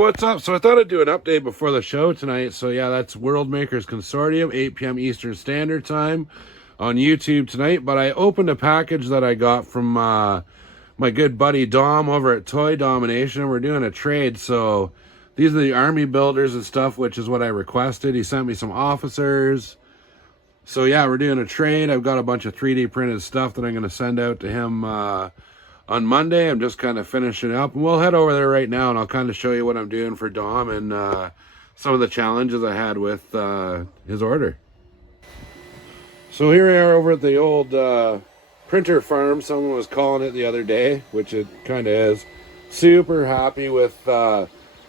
what's up? So I thought I'd do an update before the show tonight. So yeah, that's World Makers Consortium, 8 p.m. Eastern Standard Time on YouTube tonight. But I opened a package that I got from my good buddy Dom over at Toy Domination. We're doing a trade. So these are the army builders and stuff, which is what I requested. He sent me some officers. So yeah, we're doing a trade. I've got a bunch of 3D printed stuff that I'm going to send out to him on Monday. I'm just kind of finishing up, and we'll head over there right now, and I'll kind of show you what I'm doing for Dom and some of the challenges I had with his order. So here we are over at the old printer farm. Someone was calling it the other day, which it kind of is. Super happy with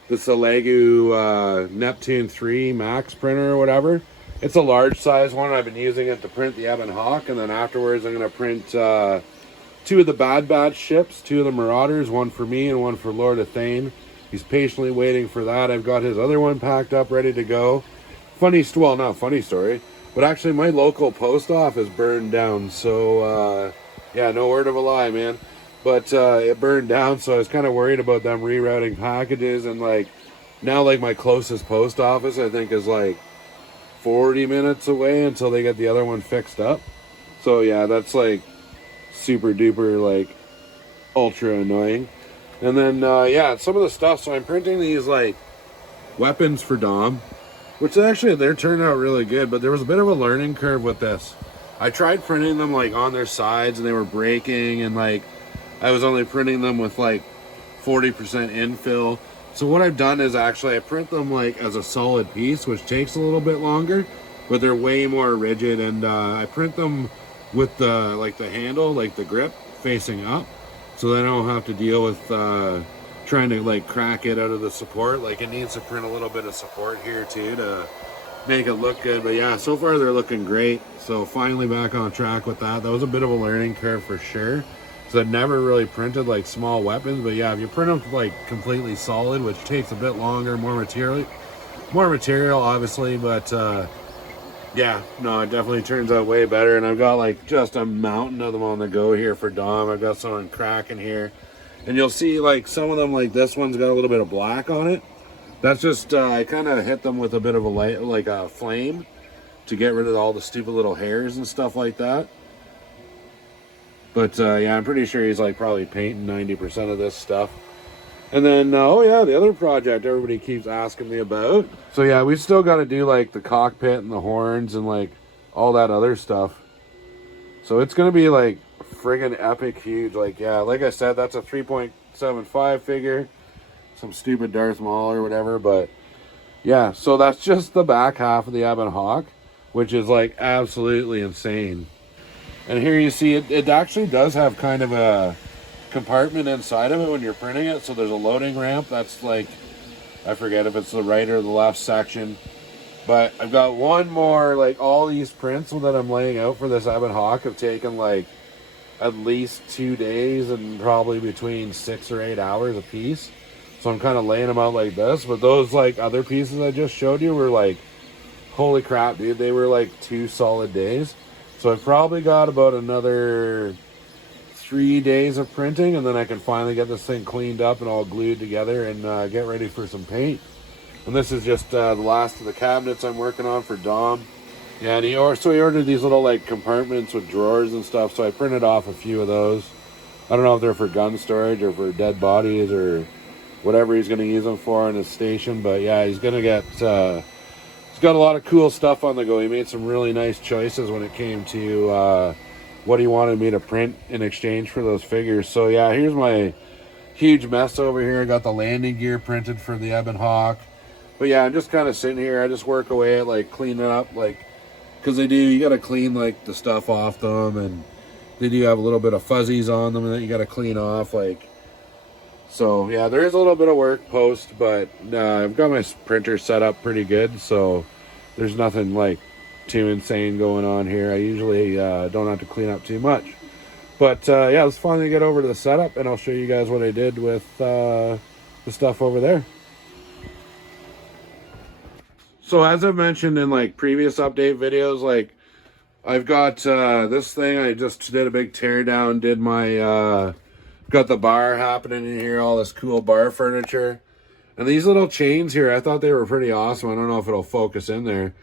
this Lego Neptune 3 Max printer or whatever. It's a large size one. I've been using it to print the Ebon Hawk, and then afterwards I'm going to print two of the Bad Batch ships, two of the Marauders, one for me and one for Lord of Thane. He's patiently waiting for that. I've got his other one packed up, ready to go. Well, not funny story, but actually my local post office burned down. So, yeah, no word of a lie, man. But it burned down, so I was kind of worried about them rerouting packages. And, like, now, like, my closest post office, I think, is, like, 40 minutes away until they get the other one fixed up. So, yeah, that's, like, super duper, like, ultra annoying. And then yeah, some of the stuff, so I'm printing these like weapons for Dom, which actually they're turned out really good, but there was a bit of a learning curve with this. I tried printing them like on their sides and they were breaking, and like I was only printing them with like 40% infill. So what I've done is actually I print them like as a solid piece, which takes a little bit longer, but they're way more rigid. And I print them with the like the handle, like the grip facing up, so that I don't have to deal with trying to like crack it out of the support. Like it needs to print a little bit of support here too to make it look good. But yeah, so far they're looking great. So finally back on track with that. That was a bit of a learning curve for sure, because I've never really printed like small weapons. But yeah, if you print them like completely solid, which takes a bit longer, more material obviously, but yeah, no, it definitely turns out way better. And I've got like just a mountain of them on the go here for Dom. I've got some on cracking here, and you'll see like some of them, like this one's got a little bit of black on it. That's just I kind of hit them with a bit of a light, like a flame, to get rid of all the stupid little hairs and stuff like that. But yeah, I'm pretty sure he's like probably painting 90% of this stuff. And then, oh yeah, the other project everybody keeps asking me about. So yeah, we still got to do like the cockpit and the horns and like all that other stuff. So it's going to be like friggin' epic huge. Like, yeah, like I said, that's a 3.75 figure. Some stupid Darth Maul or whatever. But yeah, so that's just the back half of the Ebon Hawk, which is like absolutely insane. And here you see it actually does have kind of a compartment inside of it when you're printing it. So there's a loading ramp that's like, I forget if it's the right or the left section, but I've got one more. Like all these prints that I'm laying out for this Ebon Hawk have taken like at least 2 days and probably between 6 or 8 hours a piece. So I'm kind of laying them out like this. But those like other pieces I just showed you were like, holy crap, dude, they were like 2 solid days. So I've probably got about another 3 days of printing, and then I can finally get this thing cleaned up and all glued together and get ready for some paint. And this is just the last of the cabinets I'm working on for Dom. Yeah, and he ordered these little like compartments with drawers and stuff, so I printed off a few of those. I don't know if they're for gun storage or for dead bodies or whatever he's going to use them for in his station. But yeah, he's going to get he's got a lot of cool stuff on the go. He made some really nice choices when it came to what he wanted me to print in exchange for those figures. So yeah, here's my huge mess over here. I got the landing gear printed for the Ebon Hawk. But yeah, I'm just kind of sitting here. I just work away at like cleaning up, like, because you got to clean like the stuff off them, and they do have a little bit of fuzzies on them that you got to clean off, like. So yeah, there is a little bit of work post, but I've got my printer set up pretty good, so there's nothing like too insane going on here. I usually don't have to clean up too much. But yeah, let's finally get over to the setup, and I'll show you guys what I did with the stuff over there. So as I've mentioned in like previous update videos, like I've got this thing. I just did a big tear down, did my got the bar happening in here, all this cool bar furniture. And these little chains here, I thought they were pretty awesome. I don't know if it'll focus in there.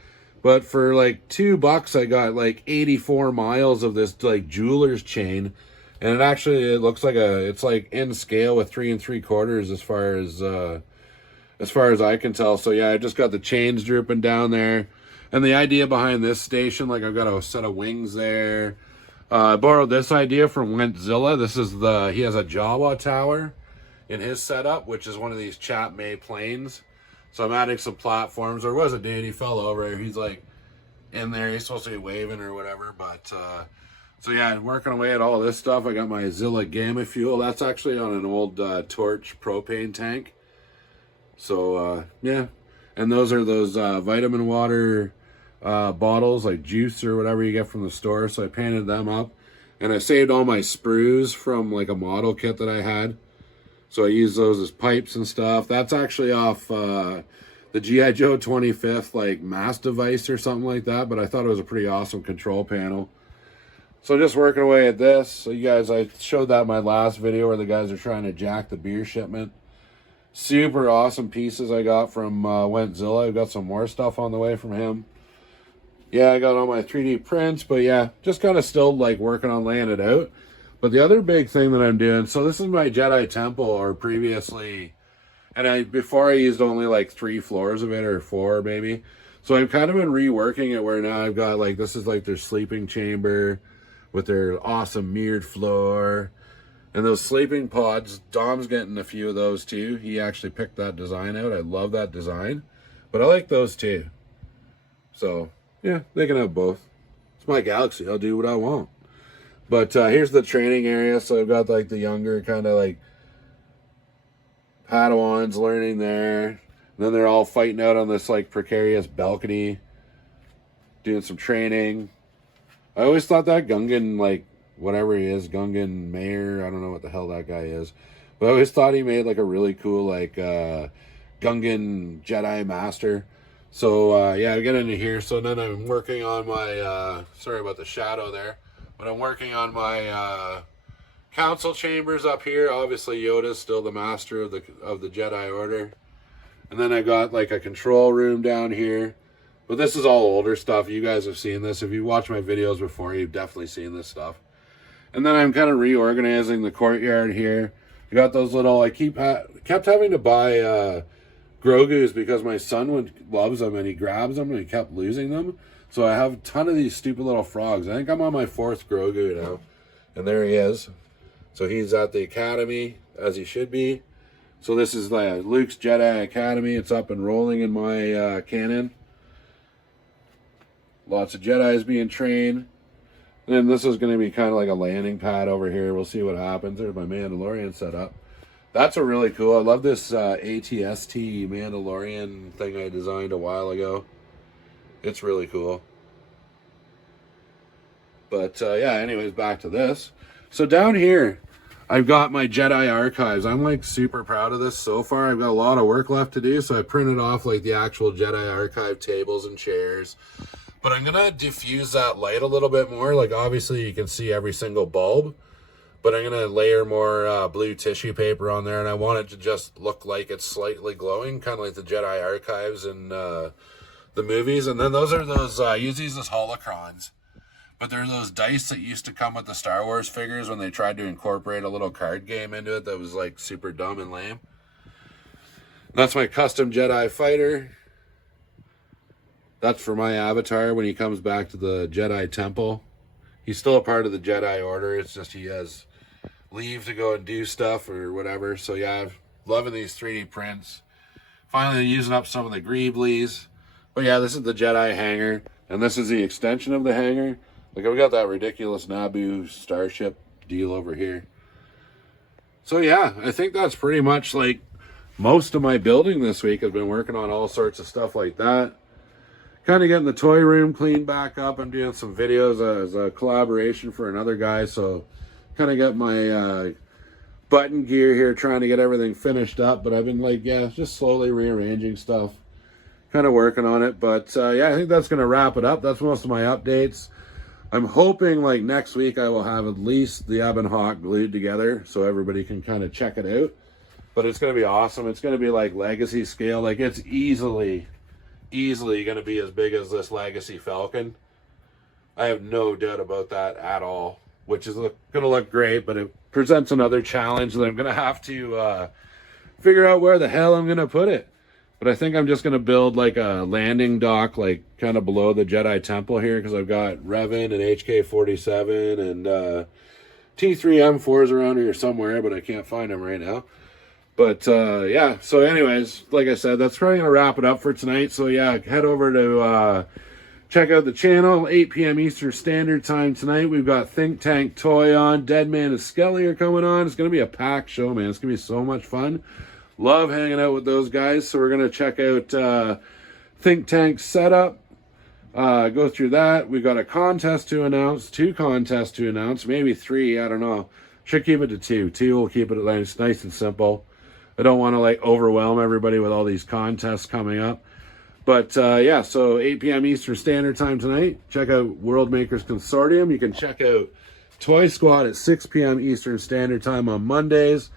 But for like $2, I got like 84 miles of this like jeweler's chain. And it looks like it's like in scale with 3 3/4 as far as I can tell. So yeah, I just got the chains drooping down there. And the idea behind this station, like I've got a set of wings there. I borrowed this idea from Wentzilla. He has a Jawa tower in his setup, which is one of these Chap May planes. So I'm adding some platforms. There was a dude, he fell over. He's like in there. He's supposed to be waving or whatever. But so yeah, I'm working away at all this stuff. I got my Zilla Gamma fuel. That's actually on an old Torch propane tank. So yeah, and those are those vitamin water bottles, like juice or whatever you get from the store. So I painted them up, and I saved all my sprues from like a model kit that I had. So I use those as pipes and stuff. That's actually off the G.I. Joe 25th like mass device or something like that. But I thought it was a pretty awesome control panel. So just working away at this. So you guys, I showed that in my last video where the guys are trying to jack the beer shipment. Super awesome pieces I got from Wentzilla. I've got some more stuff on the way from him. Yeah, I got all my 3D prints. But yeah, just kind of still like working on laying it out. But the other big thing that I'm doing, so this is my Jedi Temple, or previously, and before I used only like 3 floors of it, or 4 maybe. So I've kind of been reworking it where now I've got like, this is like their sleeping chamber with their awesome mirrored floor. And those sleeping pods, Dom's getting a few of those too. He actually picked that design out. I love that design. But I like those too. So, yeah, they can have both. It's my galaxy. I'll do what I want. But here's the training area. So I've got like the younger kind of like Padawans learning there. And then they're all fighting out on this like precarious balcony, doing some training. I always thought that Gungan, like whatever he is, Gungan Mayor, I don't know what the hell that guy is. But I always thought he made like a really cool like Gungan Jedi Master. So yeah, I get into here. So then I'm working on my, sorry about the shadow there. But I'm working on my council chambers up here. Obviously, Yoda's still the master of the Jedi Order. And then I got like a control room down here. But this is all older stuff. You guys have seen this. If you watched my videos before, you've definitely seen this stuff. And then I'm kind of reorganizing the courtyard here. I got those little, I kept having to buy Grogu's because my son loves them and he grabs them and he kept losing them. So I have a ton of these stupid little frogs. I think I'm on my 4th Grogu now. And there he is. So he's at the academy, as he should be. So this is Luke's Jedi Academy. It's up and rolling in my canon. Lots of Jedis being trained. And then this is going to be kind of like a landing pad over here. We'll see what happens. There's my Mandalorian setup. That's a really cool. I love this ATST Mandalorian thing I designed a while ago. It's really cool. But yeah, anyways, back to this. So down here, I've got my Jedi archives. I'm like super proud of this so far. I've got a lot of work left to do. So I printed off like the actual Jedi archive tables and chairs. But I'm going to diffuse that light a little bit more. Like obviously you can see every single bulb. But I'm going to layer more blue tissue paper on there. And I want it to just look like it's slightly glowing. Kind of like the Jedi archives and the movies. And then those use these as holocrons. But they're those dice that used to come with the Star Wars figures when they tried to incorporate a little card game into it that was like super dumb and lame. That's my custom Jedi fighter. That's for my avatar when he comes back to the Jedi Temple. He's still a part of the Jedi Order. It's just he has leave to go and do stuff or whatever. So yeah, I'm loving these 3D prints. Finally using up some of the Greeblies. But yeah, this is the Jedi hangar. And this is the extension of the hangar. Like, we got that ridiculous Naboo starship deal over here. So yeah, I think that's pretty much like most of my building this week. I've been working on all sorts of stuff like that. Kind of getting the toy room cleaned back up. I'm doing some videos as a collaboration for another guy. So kind of got my button gear here, trying to get everything finished up. But I've been like, yeah, just slowly rearranging stuff. Kind of working on it. But yeah, I think that's going to wrap it up. That's most of my updates. I'm hoping like next week I will have at least the Ebon Hawk glued together so everybody can kind of check it out. But it's going to be awesome. It's going to be like Legacy scale. Like, it's easily going to be as big as this Legacy Falcon. I have no doubt about that at all, which is going to look great, but it presents another challenge that I'm going to have to figure out where the hell I'm going to put it. But I think I'm just going to build like a landing dock, like kind of below the Jedi Temple here, because I've got Revan and HK-47 and T3M4s around here somewhere, but I can't find them right now. But yeah, so anyways, like I said, that's probably going to wrap it up for tonight. So yeah, head over to check out the channel, 8 p.m. Eastern Standard Time tonight. We've got Think Tank Toy on, Deadman and Skelly are coming on. It's going to be a packed show, man. It's going to be so much fun. Love hanging out with those guys. So we're going to check out Think Tank setup, go through that. We've got a contest to announce, 2 contests to announce, maybe 3, I don't know. Should keep it to 2. 2 will keep it nice and simple. I don't want to like overwhelm everybody with all these contests coming up. But yeah, so 8 p.m. Eastern Standard Time tonight. Check out World Makers Consortium. You can check out Toy Squad at 6 p.m. Eastern Standard Time on Mondays.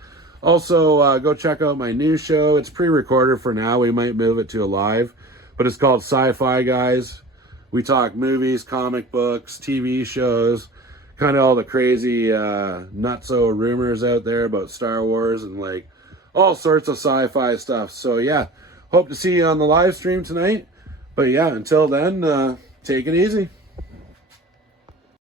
Also, go check out my new show. It's pre-recorded for now. We might move it to a live. But it's called Sci-Fi Guys. We talk movies, comic books, TV shows, kind of all the crazy nutso rumors out there about Star Wars and like all sorts of sci-fi stuff. So yeah. Hope to see you on the live stream tonight. But yeah, until then, take it easy.